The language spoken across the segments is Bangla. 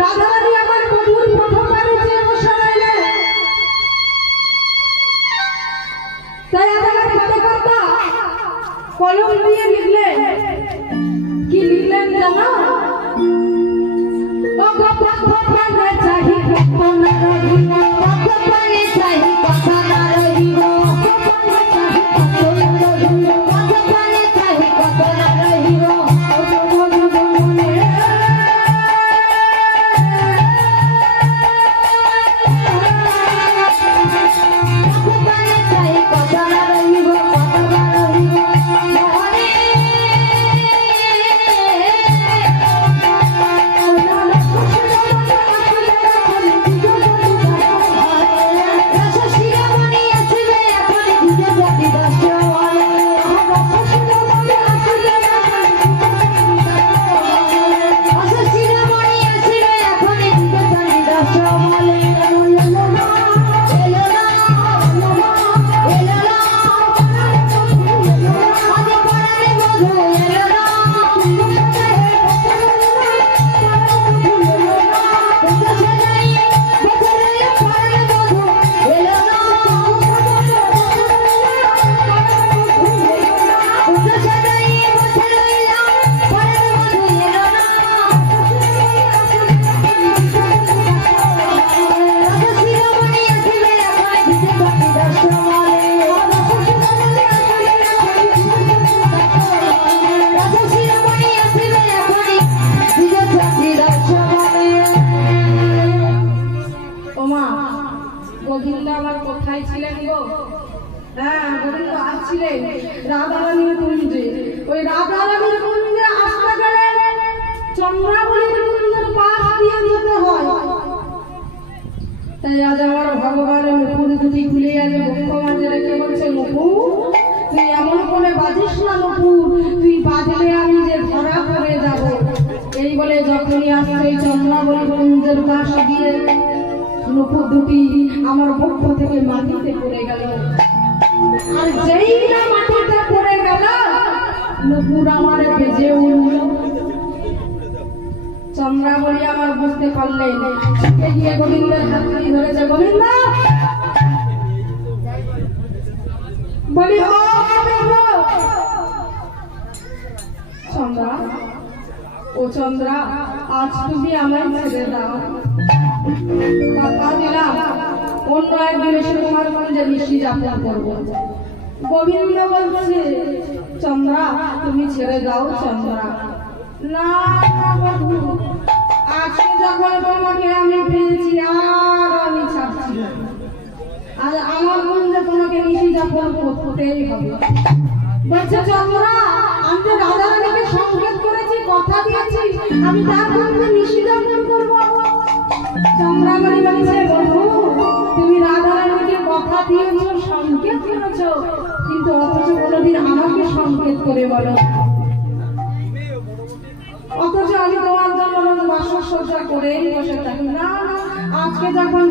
রাধারানী আমার মধুর প্রথমবার যে বসাইলে তাই আমার পদে কর্তা কলম দিয়ে লিখলেন। কি লিখলেন জানো? ও গো পথে চাহি কত না আসছিলেন রাধারানীর কুঞ্জে ওই রাধারানীর কুঞ্জে আসতে গেলে চন্দ্রাবলীর কুঞ্জের পাশ দিয়ে যেতে হয়। তাই আজ আমার ভগবানের মুকুর দুটি খুলে আজ মাঝে রেখে বলছে মুকুর তুই এমন করে বাজিস না মুকুর তুই বাজলে আমি যে ধরা পড়ে যাব। এই বলে যখনই আসছে চন্দ্রাবলী কুঞ্জের পাশ দিয়ে নুপুর দুটি আমার বক্ষ থেকে মাটিতে পড়ে গেল। আর যেই না মাটিতে পড়ে গেল, নুপুর আমার ভেজে উঠল। চন্দ্রাবলী আমার বুঝতে পারলেন গিয়ে গোবিন্দের হাত ধরে ধরেছে, গোবিন্দ! বলি চন্দ্রা, ও চন্দ্রা, আজ তুমি আমায় ছেড়ে দাও। কথা দিলাম। অন্য একদিন এসে তোমার মধ্যে মিষ্টি যাপন করব। গোবিন্দ বলছে, চন্দ্রা, তুমি ছেড়ে দাও চন্দ্রা। না বধূ আজকে যখন তোমাকে আমি পেয়েছি আর আমি ছাড়ছি আর আমার মধ্যে তোমাকে মিষ্টি যাপন করতেই হবে। বলছে, চন্দ্রা, আমি তো রাধা রানীকে সংকেত করেছি, কথা দিয়েছি, আমি তার মধ্যে মিষ্টি যাপন করব। চন্দ্রামণি বলছে বধু করেছ, কিন্তু অথচ কোনোদিন আমাকে সংকেত করে বলো। অথচ আমি তোমার জন্য করেই বসে থাকি। না আজকে যখন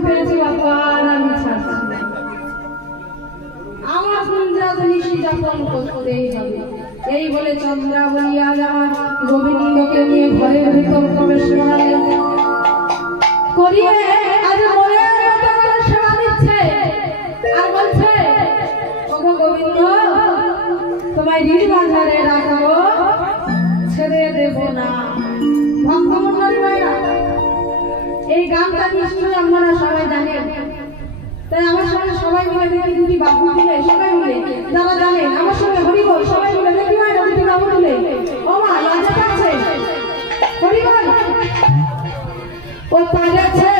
আমি ছাড়ছি এই বলে চন্দ্রাবলী গোবিন্দকে নিয়ে ঘরের ভিতর প্রবেশ তোমায় বাজারে রাখব। ছেড়ে দেব না। এই গানটা নিশ্চয়ই আপনারা সবাই জানেন। তাই আমার সঙ্গে সবাই মিলে দেখি দুটি বাবু মিলে সবাই মিলে। যারা জানেন, আমার সঙ্গে হরিবল, সবাই মিলে দেখি ভাই দুটি বাবু মিলে ও মা লজ্জা পাচ্ছে হরিবল? ও পারেছে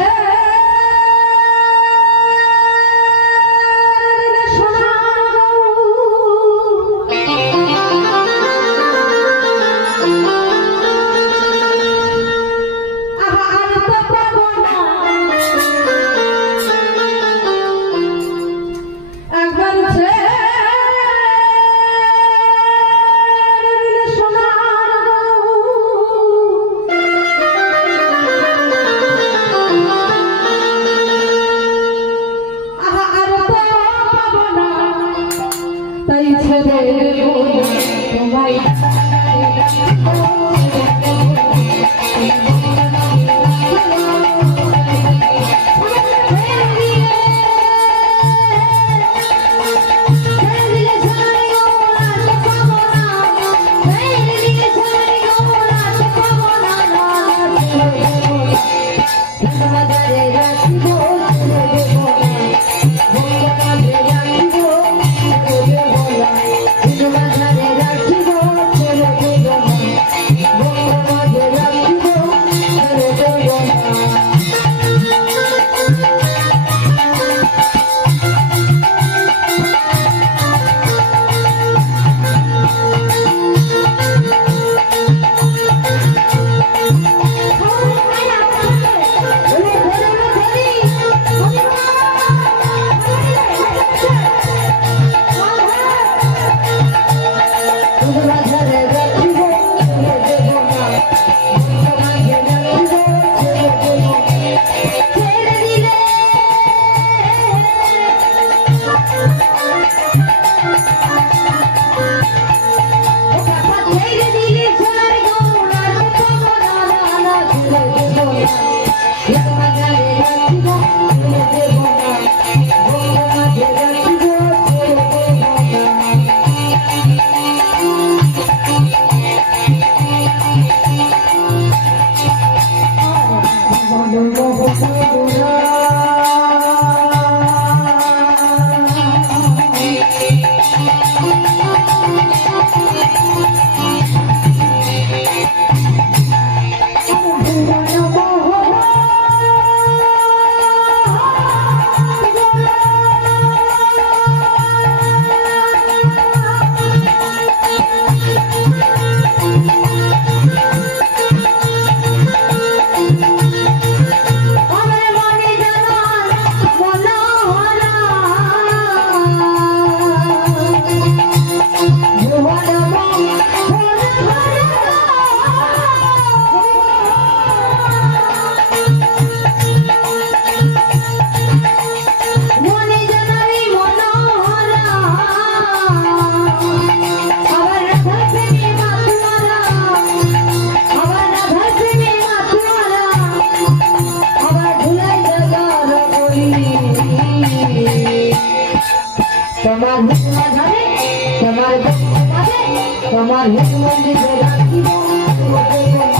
তোমার হুকুমা দিতে রাখিব